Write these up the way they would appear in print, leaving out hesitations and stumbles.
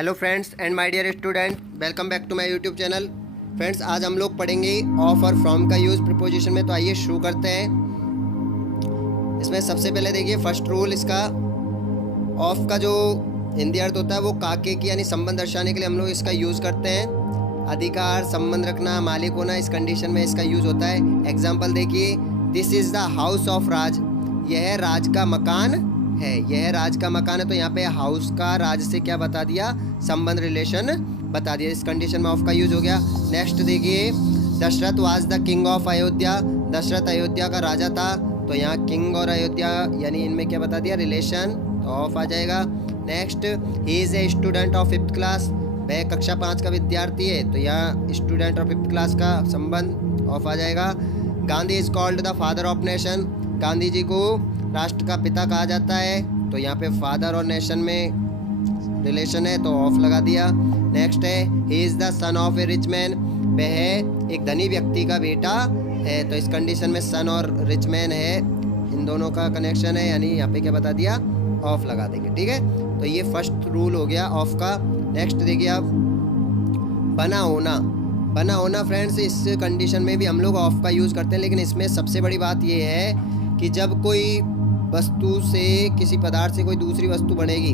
Hello friends and my dear student, welcome back to my YouTube channel. Friends, आज हम लोग पढ़ेंगे of और फ्रॉम का यूज़ प्रीपोजिशन में। तो आइए शुरू करते हैं। इसमें सबसे पहले देखिए फर्स्ट रूल इसका, ऑफ का जो हिंदी अर्थ होता है वो काके की यानी संबंध दर्शाने के लिए हम लोग इसका यूज़ करते हैं। अधिकार, संबंध रखना, मालिक होना, इस कंडीशन में इसका यूज़ होता है। एग्जाम्पल देखिए, this is the house of Raj, यह राज का मकान है, यह राज का मकान है। तो यहाँ पे हाउस का राज से क्या बता दिया, संबंध, रिलेशन बता दिया। इस कंडीशन में ऑफ का यूज हो गया। नेक्स्ट देखिए, Dasharath was the king of Ayodhya, Dasharath Ayodhya का राजा था। तो यहाँ किंग और अयोध्या यानी इनमें क्या बता दिया, रिलेशन, तो ऑफ आ जाएगा। Next, he is a student of 5th class, वह कक्षा 5 का विद्यार्थी है। तो यहाँ स्टूडेंट और 5th क्लास का संबंध ऑफ आ जाएगा। Gandhi is called the father of nation, Gandhi ji को राष्ट्र का पिता कहा जाता है। तो यहाँ पे फादर और नेशन में रिलेशन है तो ऑफ लगा दिया। नेक्स्ट है, he is the son of A rich man, वह एक धनी व्यक्ति का बेटा है। तो इस कंडीशन में सन और रिच मैन है, इन दोनों का कनेक्शन है, यानी यहाँ पे क्या बता दिया, ऑफ लगा देंगे। ठीक है, तो ये फर्स्ट रूल हो गया ऑफ का। नेक्स्ट देखिए आप, बना होना, बना होना फ्रेंड्स, इस कंडीशन में भी हम लोग ऑफ का यूज़ करते हैं। लेकिन इसमें सबसे बड़ी बात ये है कि जब कोई वस्तु से, किसी पदार्थ से कोई दूसरी वस्तु बनेगी,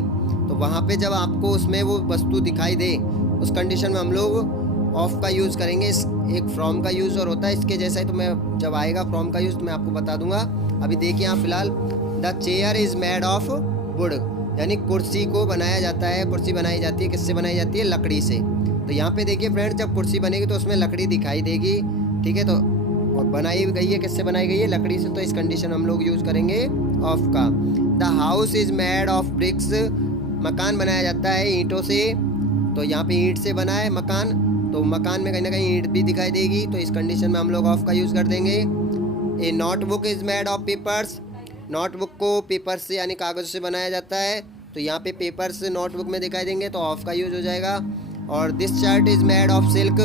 तो वहाँ पे जब आपको उसमें वो वस्तु दिखाई दे, उस कंडीशन में हम लोग ऑफ का यूज़ करेंगे। एक फ्रॉम का यूज़ और होता है इसके जैसा ही, तो मैं जब आएगा फ्रॉम का यूज़ तो मैं आपको बता दूंगा। अभी देखिए यहाँ फिलहाल, the chair is made of would, यानी कुर्सी को बनाया जाता है, कुर्सी बनाई जाती है, किससे बनाई जाती है, लकड़ी से। तो यहाँ पे देखिए फ्रेंड्स, जब कुर्सी बनेगी तो उसमें लकड़ी दिखाई देगी। ठीक है, तो और बनाई गई है, किससे बनाई गई है, लकड़ी से। तो इस कंडीशन हम लोग यूज़ करेंगे ऑफ का। The house is made of BRICS, मकान बनाया जाता है ईंटों से। तो यहाँ पे ईंट से बना है मकान, तो मकान में कहीं ना कहीं ईंट भी दिखाई देगी। तो इस कंडीशन में हम लोग ऑफ का यूज़ कर देंगे। A notebook is made of papers, notebook को पेपर से यानी कागज़ से बनाया जाता है। तो यहाँ पे पेपर्स नोटबुक में दिखाई देंगे तो ऑफ का यूज़ हो जाएगा। और this shirt is made of silk,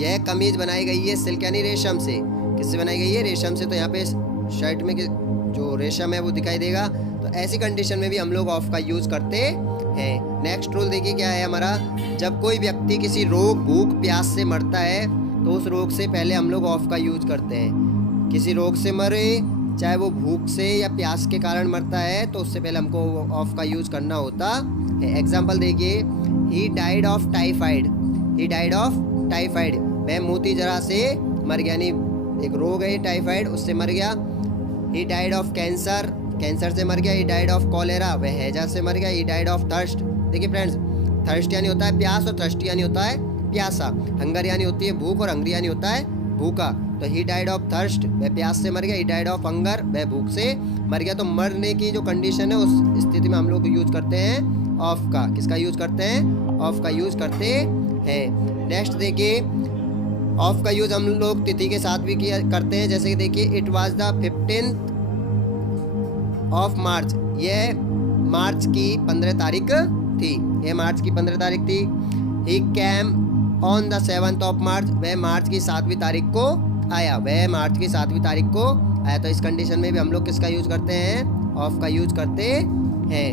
यह कमीज बनाई गई है सिल्क यानी रेशम से। किससे बनाई गई है, रेशम से। तो यहाँ पे शर्ट में जो रेशम है वो दिखाई देगा। तो ऐसी कंडीशन में भी हम लोग ऑफ का यूज़ करते हैं। नेक्स्ट रूल देखिए क्या है हमारा, जब कोई व्यक्ति किसी रोग, भूख, प्यास से मरता है तो उस रोग से पहले हम लोग ऑफ का यूज़ करते हैं। किसी रोग से मरे, चाहे वो भूख से या प्यास के कारण मरता है, तो उससे पहले हमको ऑफ का यूज़ करना होता है। एग्जाम्पल देखिए, he died of typhoid, he died of typhoid, वह मोती जरा से मर गया, यानी एक रोग है टाइफाइड, उससे मर गया। He died of cancer, cancer से मर गया। ही डाइड ऑफ कॉलेरा, वह हैजा से मर गया। ही डाइड ऑफ थर्स्ट, देखिए फ्रेंड्स, थर्स्ट यानी होता है प्यास और थर्स्ट यानी होता है प्यासा। हंगर यानी होती है भूख और हंगरी यानी होता है भूखा। तो ही डाइड ऑफ थर्स्ट, वह प्यास से मर गया। ही डाइड ऑफ हंगर, वह भूख से मर गया। तो मरने की जो कंडीशन है उस स्थिति में हम लोग यूज करते हैं ऑफ का। किसका यूज करते हैं, ऑफ का यूज करते हैं। नेक्स्ट देखिए, ऑफ का यूज हम लोग तिथि के साथ भी किया करते हैं। जैसे कि देखिए, it was the 15th of March, यह मार्च की 15 तारीख थी, यह मार्च की 15 तारीख थी। ही cam on the 7th of March, वह मार्च की 7वीं तारीख को आया, वह मार्च की 7वीं तारीख को आया। तो इस कंडीशन में भी हम लोग किसका यूज करते हैं, ऑफ का यूज करते हैं।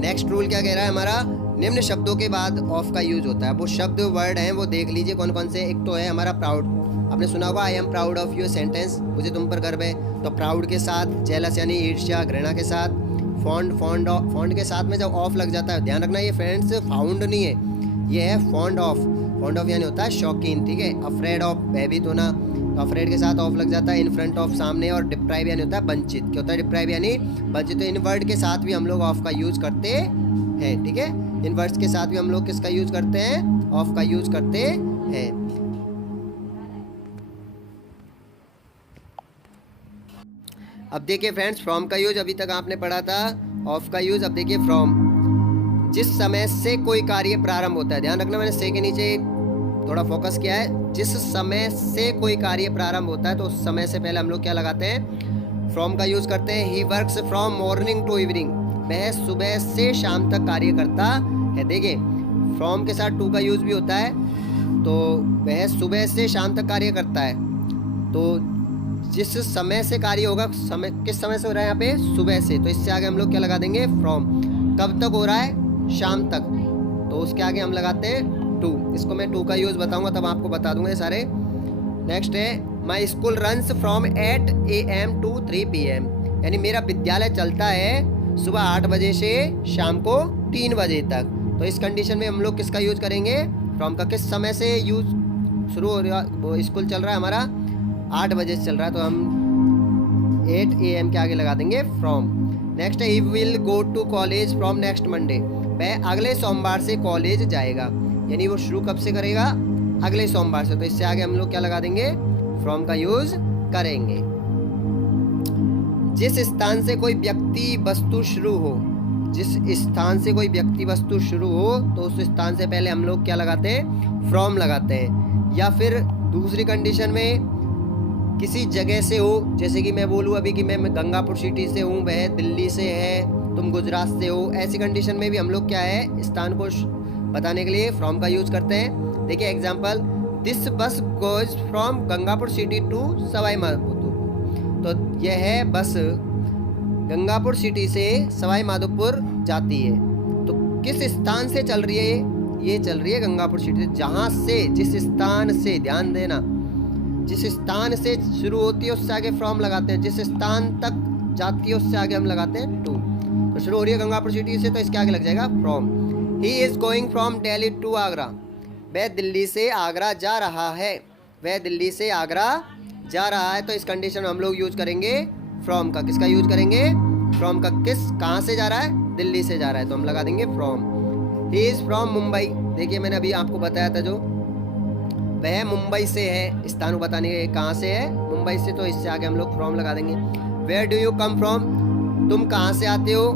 नेक्स्ट रूल क्या कह रहा है हमारा, निम्न शब्दों के बाद ऑफ का यूज होता है। वो शब्द, वर्ड हैं, वो देख लीजिए कौन कौन से। एक तो है हमारा प्राउड, आपने सुना होगा, I am proud of your sentence, मुझे तुम पर गर्व है। तो प्राउड के साथ, जेलस यानी ईर्ष्या, घृणा के साथ, फॉन्ड, फॉन्ड के साथ में जब ऑफ लग जाता है, ध्यान रखना ये फ्रेंड्स फाउंड नहीं है, ये है फॉन्ड ऑफ। फॉन्ड ऑफ यानी होता है शौकीन। ठीक है, अफ्रेड ऑफ, भयभीत होना, तो अफ्रेड के साथ ऑफ लग जाता है। इन फ्रंट ऑफ, सामने। और डिप्राइव यानी होता है वंचित। क्या होता है, डिप्राइव यानी वंचित। तो इन वर्ड के साथ भी हम लोग ऑफ का यूज करते हैं। ठीक है, इन वर्ड्स के साथ भी हम लोग किसका यूज करते हैं, ऑफ का यूज करते हैं। अब देखिए फ्रेंड्स, फ्रॉम का यूज अभी तक आपने पढ़ा था, ऑफ का यूज अब देखिए फ्रॉम। जिस समय से कोई कार्य प्रारंभ होता है, ध्यान रखना मैंने से के नीचे थोड़ा फोकस किया है। जिस समय से कोई कार्य प्रारंभ होता है तो उस समय से पहले हम लोग क्या लगाते हैं, फ्रॉम का यूज करते हैं। He works from morning to evening, वह सुबह से शाम तक कार्य करता है। देखिए, फ्रॉम के साथ टू का यूज भी होता है। तो वह सुबह से शाम तक कार्य करता है। तो जिस समय से कार्य होगा, समय किस समय से हो रहा है यहाँ पे, सुबह से, तो इससे आगे हम लोग क्या लगा देंगे, फ्रॉम। कब तक हो रहा है, शाम तक, तो उसके आगे हम लगाते हैं टू। इसको मैं टू का यूज़ बताऊंगा तब आपको बता दूंगा ये सारे। नेक्स्ट है my school runs from 8 AM to 3 PM, यानी मेरा विद्यालय चलता है सुबह 8 बजे से शाम को 3 बजे तक। तो इस कंडीशन में हम लोग किसका यूज़ करेंगे, फ्रॉम का। किस समय से यूज़ शुरू हो रहा, वो स्कूल चल रहा है हमारा 8 बजे से चल रहा है, तो हम 8 AM के आगे लगा देंगे फ्रॉम। नेक्स्ट है he will go to college from next Monday, वह अगले सोमवार से कॉलेज जाएगा, यानी वो शुरू कब से करेगा, अगले सोमवार से। तो इससे आगे हम लोग क्या लगा देंगे, फ्रॉम का यूज करेंगे। जिस स्थान से कोई व्यक्ति वस्तु शुरू हो, जिस स्थान से कोई व्यक्ति वस्तु शुरू हो तो उस स्थान से पहले हम लोग क्या लगाते हैं, फ्रॉम लगाते हैं। या फिर दूसरी कंडीशन में किसी जगह से हो, जैसे कि मैं बोलूँ अभी कि मैं गंगापुर सिटी से हूँ, वह दिल्ली से है, तुम गुजरात से हो, ऐसी कंडीशन में भी हम लोग क्या है, स्थान को बताने के लिए फ्रॉम का यूज़ करते हैं। देखिए example, this bus goes from Gangapur City to Sawai Madhopur, तो यह है बस गंगापुर सिटी से सवाई माधोपुर जाती है। तो किस स्थान से चल रही है, ये चल रही है गंगापुर सिटी से। जहाँ से, जिस स्थान से, ध्यान देना, जिस स्थान से शुरू होती है उससे आगे फ्रॉम लगाते हैं, जिस स्थान तक जाती है उससे आगे हम लगाते हैं टू। तो शुरू हो रही है गंगापुर सिटी से तो इसके आगे लग जाएगा from. He is going from Delhi to Agra, वह दिल्ली से आगरा जा रहा है, वह दिल्ली से आगरा जा रहा है। तो इस कंडीशन में हम लोग यूज करेंगे फ्रॉम का। किसका यूज करेंगे, फ्रॉम का। किस, कहाँ से जा रहा है, दिल्ली से जा रहा है, तो हम लगा देंगे from. He is from Mumbai, देखिए मैंने अभी आपको बताया था जो, वह मुंबई से है, स्थान बताने के कहाँ से है, मुंबई से, तो इससे आगे हम लोग फ्रॉम लगा देंगे। Where do you come from, तुम कहाँ से आते हो,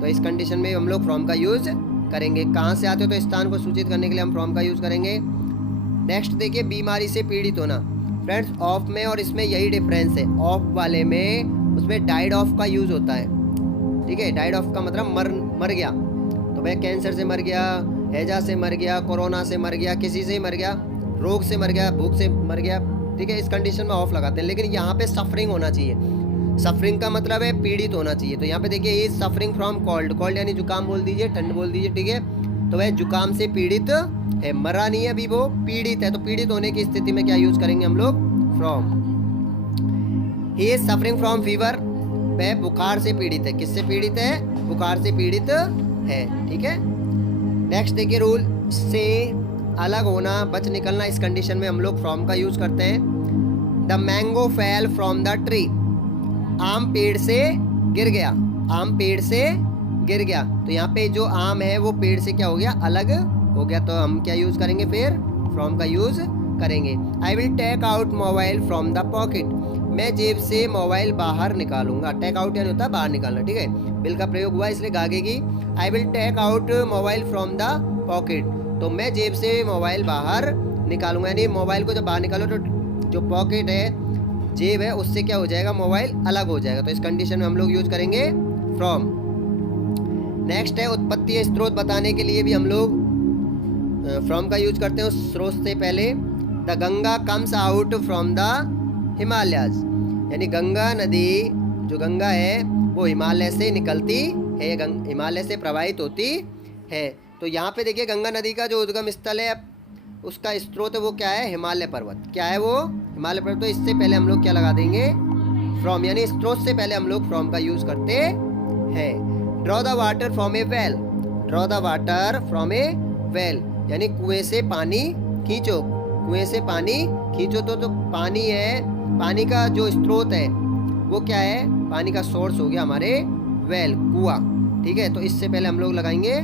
तो इस कंडीशन में हम लोग फ्रॉम का यूज़ करेंगे। कहाँ से आते हो, तो स्थान को सूचित करने के लिए हम फ्रॉम का यूज़ करेंगे। नेक्स्ट देखिए, बीमारी से पीड़ित होना। फ्रेंड्स ऑफ में और इसमें यही डिफरेंस है, ऑफ वाले में उसमें डाइड ऑफ का यूज़ होता है, ठीक है। डाइड ऑफ का मतलब मर गया, तो वह कैंसर से मर गया, हैजा से मर गया, कोरोना से मर गया, किसी से ही मर गया, रोग से मर गया, भूख से मर गया, ठीक है। इस कंडीशन में ऑफ लगाते हैं। लेकिन यहाँ पे सफरिंग होना चाहिए, सफरिंग का मतलब है पीड़ित होना चाहिए। तो यहाँ पे देखिए, ये सफरिंग फ्रॉम कोल्ड, कोल्ड यानी जुकाम बोल दीजिए, ठंड बोल दीजिए, ठीक है। तो वह जुकाम से पीड़ित है, मरा नहीं है अभी, वो पीड़ित है। तो पीड़ित होने की स्थिति में क्या यूज करेंगे हम लोग, from. He is suffering from fever, वह बुखार से पीड़ित है। किससे पीड़ित है, बुखार से पीड़ित है, ठीक है। नेक्स्ट देखिए, रूल से अलग होना, बच निकलना। इस कंडीशन में हम लोग फ्रॉम का यूज करते हैं। The mango fell from the tree, आम पेड़ से गिर गया, आम पेड़ से गिर गया। तो यहाँ पे जो आम है वो पेड़ से क्या हो गया, अलग हो गया। तो हम क्या यूज करेंगे, फिर फ्रॉम का यूज करेंगे। I will take out mobile from the pocket, मैं जेब से मोबाइल बाहर निकालूंगा। टेक आउट यानी होता है बाहर निकालना, ठीक है। बिल का प्रयोग हुआ इसलिए गागेगी। I will take out mobile from the pocket, तो मैं जेब से मोबाइल बाहर निकालूंगा। यानी मोबाइल को जब बाहर निकालो तो जो पॉकेट है, जेब है, उससे क्या हो जाएगा, मोबाइल अलग हो जाएगा। तो इस कंडीशन में हम लोग यूज करेंगे फ्रॉम। नेक्स्ट है, उत्पत्ति स्रोत बताने के लिए भी हम लोग फ्रॉम का यूज करते हैं। उस स्रोत से पहले, the Ganga comes out from the Himalayas, यानी गंगा नदी, जो गंगा है वो हिमालय से निकलती है, हिमालय से प्रवाहित होती है। तो यहाँ पे देखिए, गंगा नदी का जो उद्गम स्थल है, उसका स्रोत वो क्या है, हिमालय पर्वत। क्या है वो, हिमालय पर्वत। तो इससे पहले हम लोग क्या लगा देंगे, फ्रॉम, यानी स्रोत से पहले हम लोग फ्रॉम का यूज करते हैं। Draw the water from A well, draw the water from A well, यानी कुएं से पानी खींचो, कुएं से पानी खींचो। तो पानी है, पानी का जो स्रोत है वो क्या है, पानी का सोर्स हो गया हमारे वेल, कुआं, ठीक है। तो इससे पहले हम लोग लगाएंगे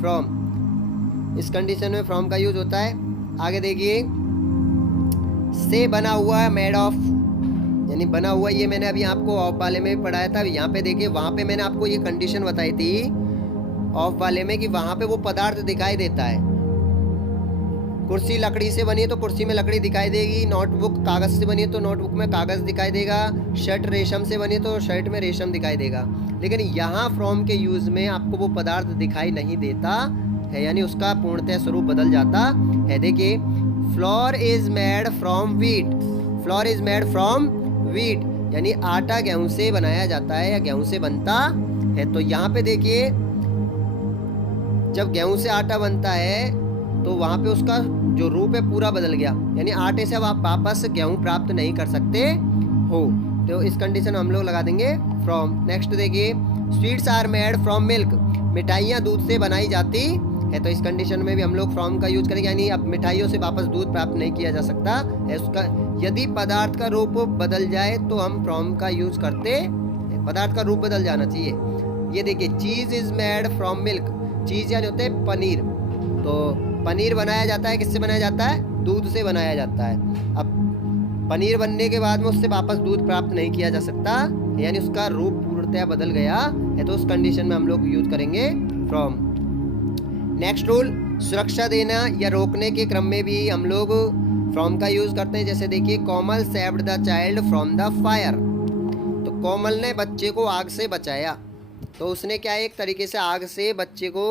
फ्रॉम। इस कंडीशन में फ्रॉम का यूज होता है। आगे देखिए, से बना हुआ, मेड ऑफ, यानी बना हुआ। ये मैंने अभी आपको ऑफ वाले में पढ़ाया था। यहाँ पे देखिए, वहाँ पे मैंने आपको ये कंडीशन बताई थी ऑफ वाले में कि वहाँ पे वो पदार्थ दिखाई देता है। कुर्सी लकड़ी से बनी है तो कुर्सी में लकड़ी दिखाई देगी, नोटबुक कागज़ से बनी है तो नोटबुक में कागज़ दिखाई देगा, शर्ट रेशम से बनी है तो शर्ट में रेशम दिखाई देगा। लेकिन यहाँ फ्रॉम के यूज़ में आपको वो पदार्थ दिखाई नहीं देता है, यानी उसका पूर्णतः स्वरूप बदल जाता है। देखिए, floor is made from wheat, floor is made from wheat, यानी आटा गेहूं से बनाया जाता है या गेहूं से बनता है। तो यहाँ पे देखिए, जब गेहूं से आटा बनता है तो वहाँ पे उसका जो रूप है पूरा बदल गया, यानी आटे से अब आप वापस गेहूं प्राप्त नहीं कर सकते हो। तो इस कंडीशन में हम लोग लगा देंगे फ्रॉम। नेक्स्ट देखिए, sweets are made from milk, मिठाइयाँ दूध से बनाई जाती है। तो इस कंडीशन में भी हम लोग फ्रॉम का यूज करेंगे, यानी अब मिठाइयों से वापस दूध प्राप्त नहीं किया जा सकता है उसका। यदि पदार्थ का रूप बदल जाए तो हम फ्रॉम का यूज करते, पदार्थ का रूप बदल जाना चाहिए। ये देखिए, चीज इज मेड फ्रॉम मिल्क, चीज यानी होते हैं पनीर। तो पनीर बनाया जाता है, किससे बनाया जाता है? दूध से बनाया जाता है। अब पनीर बनने के बाद में उससे वापस दूध प्राप्त नहीं किया जा सकता, यानी उसका रूप पूर्णतया बदल गया है। तो उस कंडीशन में हम लोग यूज करेंगे फ्रॉम। नेक्स्ट रूल, सुरक्षा देना या रोकने के क्रम में भी हम लोग फ्रॉम का यूज करते हैं। जैसे देखिए, Komal saved the child from the fire, तो कोमल ने बच्चे को आग से बचाया। तो उसने क्या, एक तरीके से आग से बच्चे को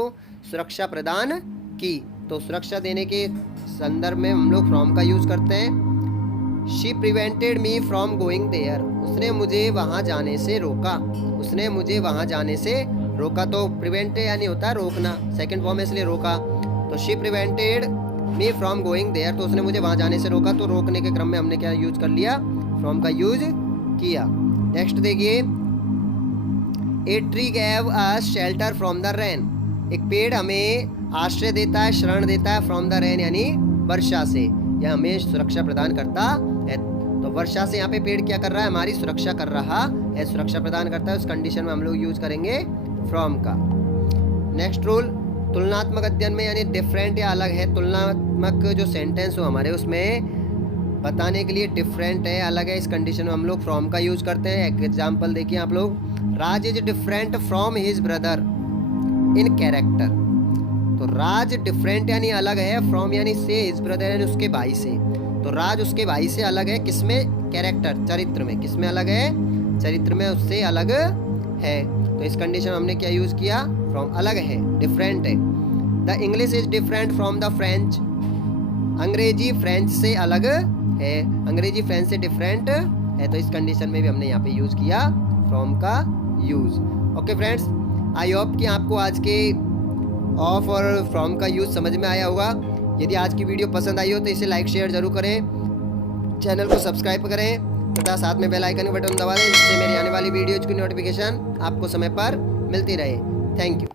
सुरक्षा प्रदान की। तो सुरक्षा देने के संदर्भ में हम लोग फ्रॉम का यूज करते हैं। She prevented me from going there, उसने मुझे वहाँ जाने से रोका, उसने मुझे वहाँ जाने से रोका। तो प्रिवेंट यानी होता है रोकना, सेकंड फॉर्म है इसलिए रोका। तो she prevented me from going there, तो उसने मुझे वहाँ जाने से रोका। तो रोकने के क्रम में हमने क्या यूज कर लिया? फ्रॉम का यूज किया। नेक्स्ट देखिए, a tree gave us shelter from the rain, एक पेड़ हमें आश्रय देता है, शरण देता है फ्रॉम द रेन यानी वर्षा से, यह हमें सुरक्षा प्रदान करता है। तो वर्षा से यहाँ पे पेड़ क्या कर रहा है? हमारी सुरक्षा कर रहा है, सुरक्षा प्रदान करता है। उस कंडीशन में हम लोग यूज करेंगे फ्रॉम का। नेक्स्ट रूल, तुलनात्मक अध्ययन में यानी डिफरेंट या अलग है, तुलनात्मक जो सेंटेंस हो हमारे उसमें बताने के लिए डिफरेंट है, अलग है, इस कंडीशन में हम लोग फ्रॉम का यूज करते हैं। एक एग्जाम्पल देखिए आप लोग, Raj is different from his brother in character. तो राज डिफरेंट यानी अलग है, फ्रॉम यानी से, हिज ब्रदर यानी उसके भाई से। तो राज उसके भाई से अलग है, किसमें? कैरेक्टर, चरित्र में। किसमें अलग है? चरित्र में उससे अलग है। तो इस कंडीशन में हमने क्या यूज किया? फ्रॉम, अलग है, डिफरेंट है। The English is different from the French, अंग्रेजी फ्रेंच से अलग है, अंग्रेजी फ्रेंच से डिफरेंट है। तो इस कंडीशन में भी हमने यहाँ पे यूज किया फ्रॉम का use. Okay friends, I hope कि आपको आज के ऑफ और फ्रॉम का यूज समझ में आया होगा। यदि आज की वीडियो पसंद आई हो तो इसे लाइक शेयर जरूर करें, चैनल को सब्सक्राइब करें तथा साथ में बेल आइकन का बटन दबा दें, जिससे मेरी आने वाली वीडियोज की नोटिफिकेशन आपको समय पर मिलती रहे। Thank you.